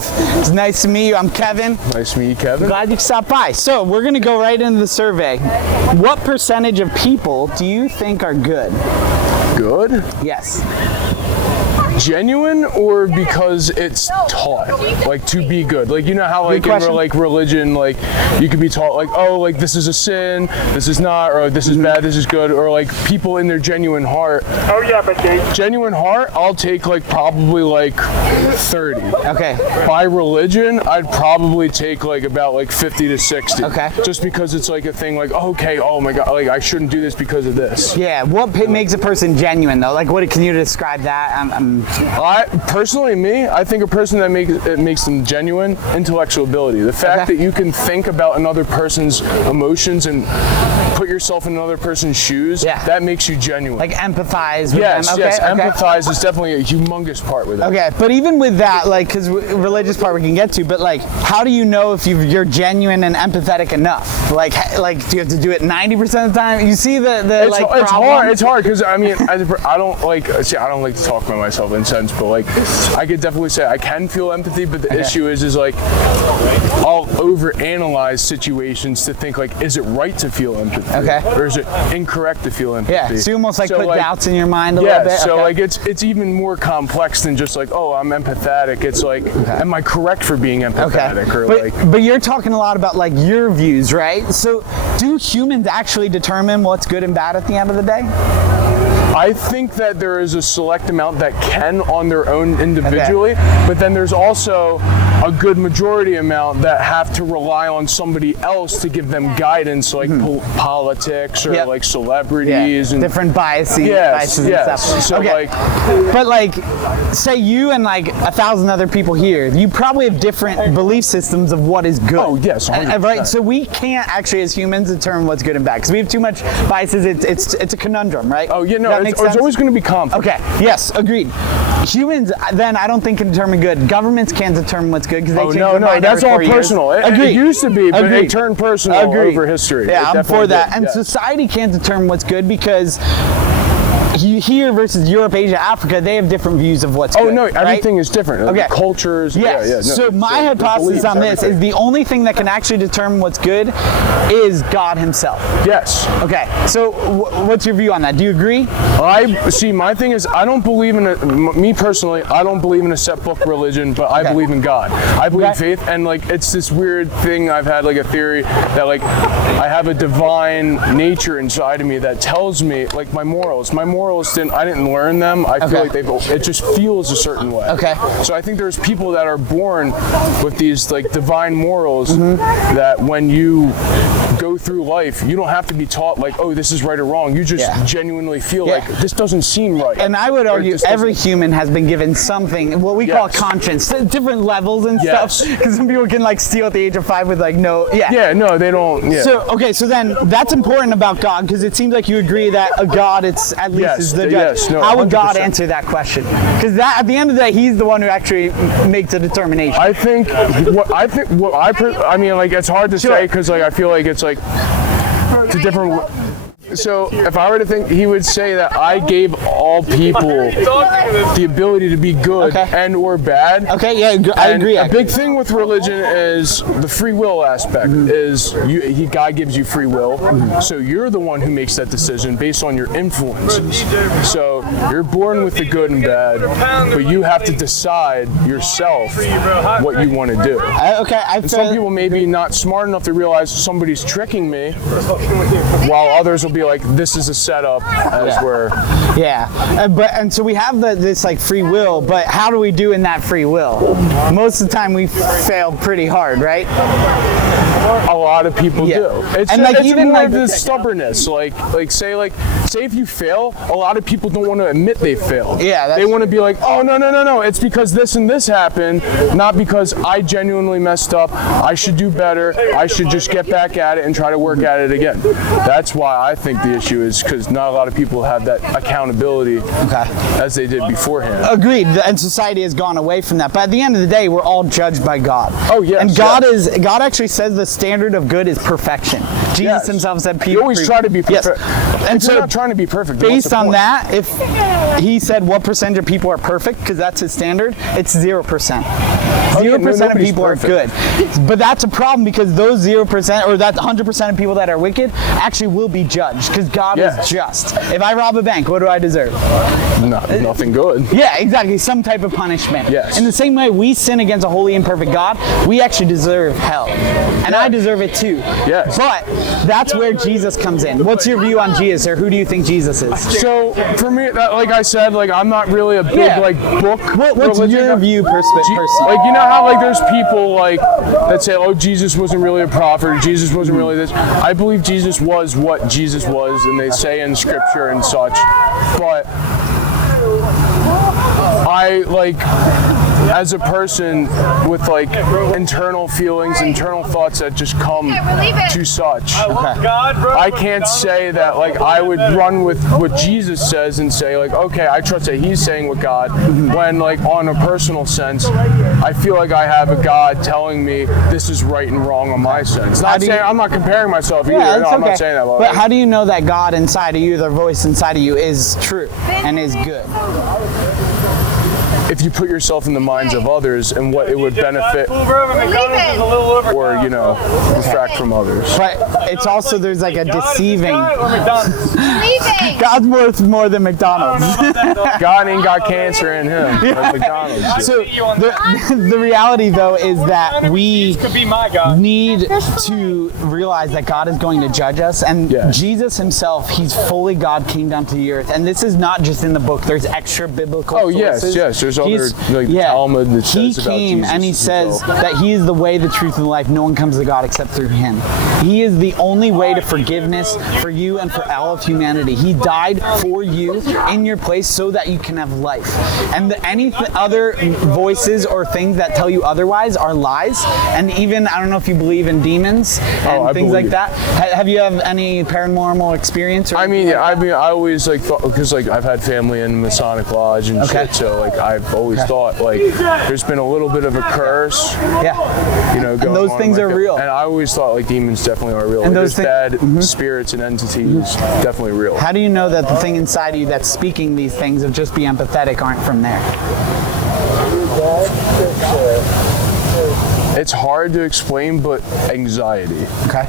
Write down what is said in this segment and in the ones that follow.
Dave. It's nice to meet you. I'm Kevin. Nice to meet you, Kevin. Glad you stopped by. So we're going to go right into the survey. What percentage of people do you think are good? Good? Yes. Genuine, or because it's taught, like, to be good? Like, you know how, like, in like religion, like, you could be taught, like, oh, like, this is a sin, this is not, or this is bad, this is good, or like people in their genuine heart. Oh yeah, but genuine heart, I'll take like probably like 30. Okay. By religion, I'd probably take like about like 50 to 60. Okay. Just because it's like a thing, like, okay, oh my God, like I shouldn't do this because of this. Yeah. What makes a person genuine though? Like, what can you describe that? I think a person that makes them genuine, intellectual ability. The fact that you can think about another person's emotions and put yourself in another person's shoes, that makes you genuine. Like empathize with them. Okay, yes, empathize is definitely a humongous part with it. Okay, but even with that, like, because religious part we can get to, but like, how do you know if you're genuine and empathetic enough? Like, do you have to do it 90% of the time? You see the it's, like it's problem? hard. It's hard because I mean, I don't like to talk about myself in a sense, but like, I could definitely say I can feel empathy, but the issue is like, I'll overanalyze situations to think like, is it right to feel empathy? Okay. Or is it incorrect to feel empathy? Yeah. So you almost like put doubts in your mind a little bit. So like it's even more complex than just like, oh, I'm empathetic. It's like, am I correct for being empathetic? Okay. Or but you're talking a lot about like your views, right? So do humans actually determine what's good and bad at the end of the day? I think that there is a select amount that can on their own individually, but then there's also a good majority amount that have to rely on somebody else to give them guidance, like politics or like celebrities and different biases and stuff. So but like, say you and like 1,000 other people here, you probably have different belief systems of what is good. Oh yes, 100%. Right. So we can't actually, as humans, determine what's good and bad because we have too much biases. It's a conundrum, right? Oh yeah, no. It's always going to be conflict. Okay. Yes. Agreed. Humans, then I don't think can determine good. Governments can't determine what's good because they change their mind that's all every 4 years. personal. It used to be, but it turned personal over history. Yeah, I'm for that. And society can't determine what's good because here versus Europe, Asia, Africa, they have different views of what's good. Oh no, everything is different. Okay. Cultures. Yes. So my hypothesis on this is the only thing that can actually determine what's good is God himself. Yes. Okay. So what's your view on that? Do you agree? My thing is, I don't believe in me personally, I don't believe in a set book religion, but I believe in God. I believe in faith, and like it's this weird thing. I've had like a theory that like I have a divine nature inside of me that tells me like my morals. I didn't learn them. I feel like it just feels a certain way. Okay. So I think there's people that are born with these like divine morals that when you go through life, you don't have to be taught like, oh, this is right or wrong. You just genuinely feel like this doesn't seem right. And I would argue every human has been given something, what we call conscience, different levels and stuff. Because some people can like steal at the age of 5 with like no. Yeah, no, they don't. Yeah. So then that's important about God because it seems like you agree that a God, it's at least is the judge. How would God answer that question? Because that at the end of the day, he's the one who actually makes the determination. I mean, like it's hard to say because like I feel like it's like it's a different. So if I were to think, he would say that I gave all people the ability to be good and or bad. Okay, yeah, I agree. A big thing with religion is the free will aspect. Is God gives you free will, so you're the one who makes that decision based on your influences. So you're born with the good and bad, but you have to decide yourself what you want to do. Some people may be not smart enough to realize somebody's tricking me, while others will be like, this is a setup and so we have this like free will, but how do we do in that free will? Most of the time we fail pretty hard, right? A lot of people do. It's even more the stubbornness. Like say if you fail, a lot of people don't want to admit they failed. Yeah, they want to be like, oh no, it's because this and this happened, not because I genuinely messed up. I should do better. I should just get back at it and try to work at it again. That's why I think the issue is because not a lot of people have that accountability as they did beforehand. Agreed, and society has gone away from that. But at the end of the day, we're all judged by God. Oh yes. And God actually says the standard of good is perfection. Jesus himself said, you always try to be perfect. Yes. And so you're not trying to be perfect. Based on that, if he said what percentage of people are perfect, because that's his standard, it's 0%. 0% of people are good. But that's a problem, because those 0%, or that 100% of people that are wicked actually will be judged, because God is just. If I rob a bank, what do I deserve? Nothing good. Yeah, exactly. Some type of punishment. Yes. In the same way we sin against a holy and perfect God, we actually deserve hell. And I deserve it too. Yes. But that's where Jesus comes in. What's your view on Jesus, or who do you think Jesus is? So for me, like I said, like I'm not really a big book. What's your view personally? Like, you know how like there's people like that say, oh, Jesus wasn't really a prophet, or Jesus wasn't really this. I believe Jesus was what Jesus was, and they say in scripture and such. But I like, as a person with like internal feelings, internal thoughts that just come to such, I can't say that like I would run with what Jesus says and say like, okay, I trust that he's saying with God, when like on a personal sense, I feel like I have a God telling me this is right and wrong on my sense. Not saying, I'm not comparing myself either. Yeah, I'm not saying that. But how do you know that God inside of you, the voice inside of you, is true and is good? If you put yourself in the minds of others and what it would benefit, or you know, distract from others. But it's also, there's like a deceiving. God's worth more than McDonald's. God ain't got cancer in him. Like McDonald's. So the reality though is that we need to realize that God is going to judge us, and Jesus himself, he's fully God, came down to the earth. And this is not just in the book. There's extra biblical sources. Yes. There's other like Talmud that says he about came Jesus and he says that he is the way, the truth, and the life. No one comes to God except through him. He is the only way to forgiveness for you and for all of humanity. He died for you in your place so that you can have life. And any other voices or things that tell you otherwise are lies. And even, I don't know if you believe in demons and things like that. Have you have any paranormal experience? I mean, I always like thought, because like I've had family in Masonic Lodge and shit, so like I've always thought like there's been a little bit of a curse. You know, going and those on, things like, are real. And I always thought like demons definitely are real. And like, those bad spirits and entities definitely real. How do you know that the thing inside of you that's speaking these things of just be empathetic aren't from there? It's hard to explain, but anxiety. Okay.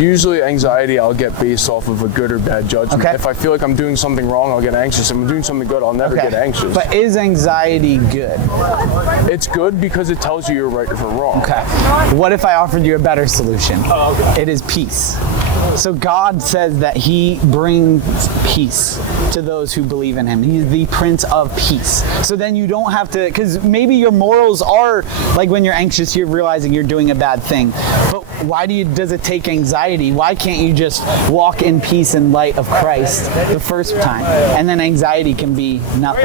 Usually anxiety I'll get based off of a good or bad judgment. Okay. If I feel like I'm doing something wrong, I'll get anxious. If I'm doing something good, I'll never get anxious. But is anxiety good? It's good because it tells you you're right or wrong. Okay. What if I offered you a better solution? It is peace. So God says that he brings peace to those who believe in him. He's the Prince of Peace. So then you don't have to, because maybe your morals are, like when you're anxious, you're realizing you're doing a bad thing. But why does it take anxiety? Why can't you just walk in peace and light of Christ the first time? And then anxiety can be nothing.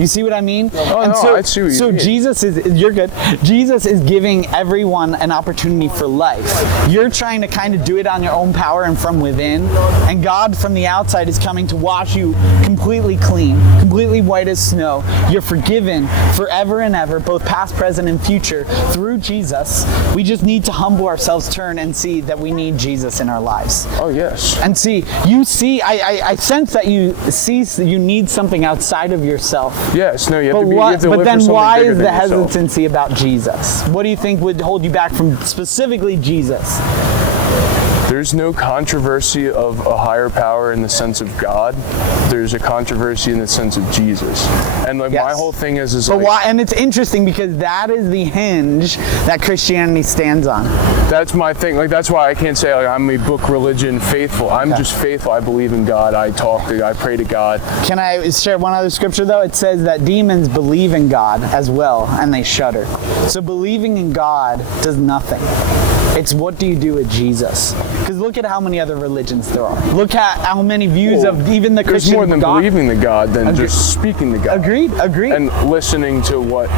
You see what I mean? I see what you mean. Jesus you're good. Jesus is giving everyone an opportunity for life. You're trying to kind of do it on your own power and from within. And God from the outside is coming to wash you completely clean, completely white as snow. You're forgiven forever and ever, both past, present, and future through Jesus. We just need to humble ourselves, turn, and see that we need Jesus in our lives. Oh, yes. And I sense that you need something outside of yourself. Yes, no, you have to live for something But then why is the yourself. hesitancy about Jesus? What do you think would hold you back from specifically Jesus? There's no controversy of a higher power in the sense of God. There's a controversy in the sense of Jesus. And like my whole thing is but why? And it's interesting because that is the hinge that Christianity stands on. That's my thing. Like that's why I can't say like I'm a book religion faithful. I'm just faithful. I believe in God. I pray to God. Can I share one other scripture though? It says that demons believe in God as well and they shudder. So believing in God does nothing. It's what do you do with Jesus? Because look at how many other religions there are. Look at how many views of even the Christian God. There's more than believing the God than just speaking to God. Agreed. And listening to what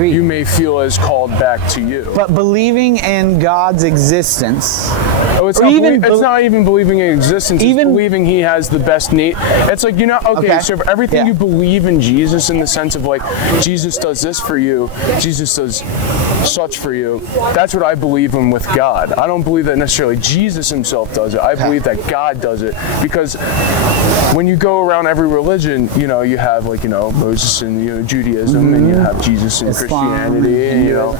you may feel is called back to you. But believing in God's existence. Oh, it's not even believing in existence. It's believing he has the best need. It's like, so for everything you believe in Jesus in the sense of like, Jesus does this for you, Jesus does such for you, that's what I believe in with God. I don't believe that necessarily Jesus himself does it. I believe that God does it, because when you go around every religion, you know, you have like, you know, Moses and, you know, Judaism, and you have Jesus and Christianity, and, you know,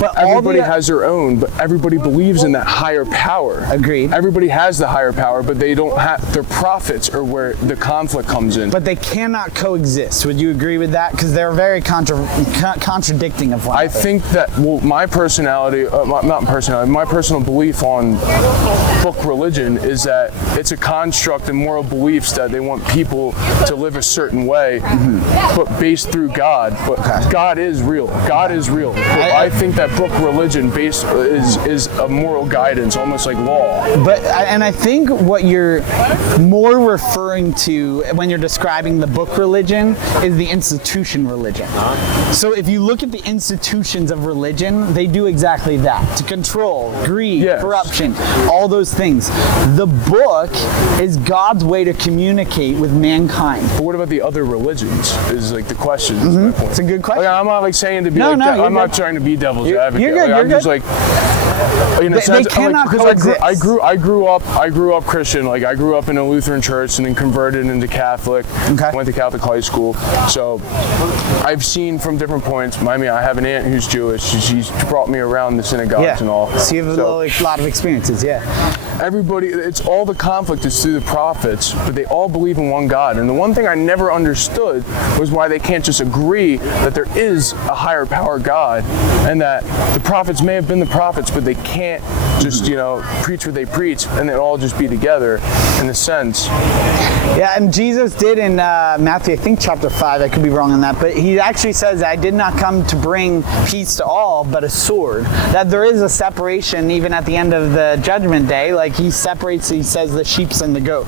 but everybody has their own, but everybody believes in that higher power. Agreed. Everybody has the higher power, but they don't have their prophets, or where the conflict comes in. But they cannot coexist. Would you agree with that? Because they're very contradicting of one another. I think that, well, my personality, my personal belief on book religion is that it's a construct and moral beliefs that they want people to live a certain way, but based through God. But God is real. God is real. I think that book religion is a moral guidance, almost like law. And I think what you're more referring to when you're describing the book religion is the institution religion. So if you look at the institutions of religion, they do exactly that. To control, greed, corruption, all those things. The book is God's way to communicate with mankind. But what about the other religions is like the question. It's a good question. Like, I'm not like saying to be I'm not trying to be devil's advocate. You're good. I'm just like, in a sense, they cannot coexist. I grew up Christian. Like, I grew up in a Lutheran church and then converted into Catholic. Went to Catholic high school. So I've seen from different points. I mean, I have an aunt who's Jewish. She's brought me around the synagogues and all. So you have a lot of experiences. Everybody, it's all the conflict is through the prophets, but they all believe in one God. And the one thing I never understood was why they can't just agree that there is a higher power God, and that the prophets may have been the prophets, but they can't just, you know, preach what they preach and then all just be together in a sense. Yeah, and Jesus did in Matthew, I think chapter 5, I could be wrong on that, but he actually says, I did not come to bring peace to all, but a sword. That there is a separation even at the end of the judgment day. Like, he separates, he says, the sheep and the goat.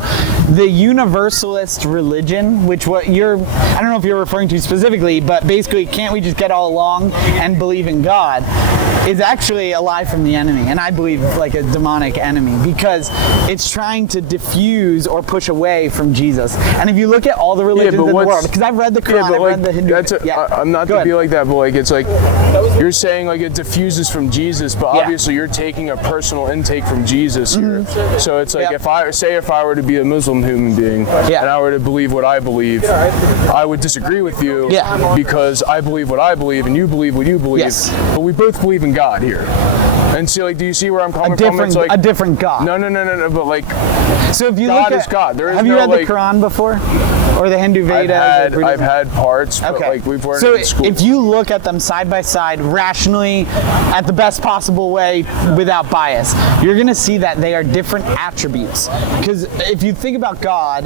The Universalist religion, which I don't know if you're referring to specifically, but basically, can't we just get all along and believe in God, is actually a lie from the enemy, and I believe like a demonic enemy, because it's trying to diffuse or push away from Jesus. And if you look at all the religions in the world, because I've read the Quran, I've read the Hindu. I'm not to be like that, but like it's like you're saying like it diffuses from Jesus, but obviously you're taking a personal intake from Jesus here. So it's like if I were to be a Muslim human being and I were to believe what I believe, I would disagree with you because I believe what I believe and you believe what you believe. But we both believe in God here. And see, like, do you see where I'm coming from? It's like a different God. No. But like, so if you God look is God. There is have you read the Quran before, or the Hindu Vedas? I've had parts, but like we've learned it in school. If you look at them side by side, rationally, at the best possible way, without bias, you're going to see that they are different attributes. Because if you think about God,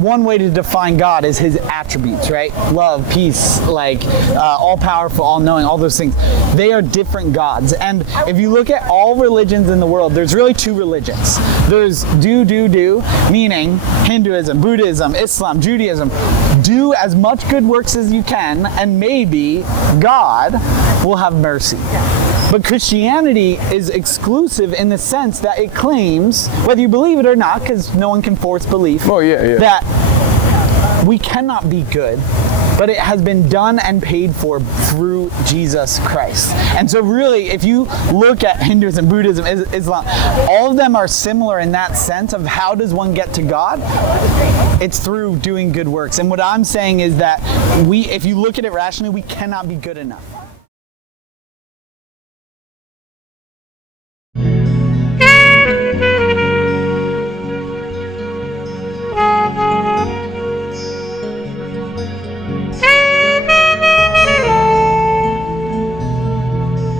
one way to define God is His attributes, right? Love, peace, like all powerful, all knowing, all those things. They are different gods. And if you look at all religions in the world, there's really two religions. There's do, meaning Hinduism, Buddhism, Islam, Judaism. Do as much good works as you can, and maybe God will have mercy. But Christianity is exclusive in the sense that it claims, whether you believe it or not, because no one can force belief, that we cannot be good, but it has been done and paid for through Jesus Christ. And so really, if you look at Hinduism, Buddhism, Islam, all of them are similar in that sense of how does one get to God? It's through doing good works. And what I'm saying is that if you look at it rationally, we cannot be good enough.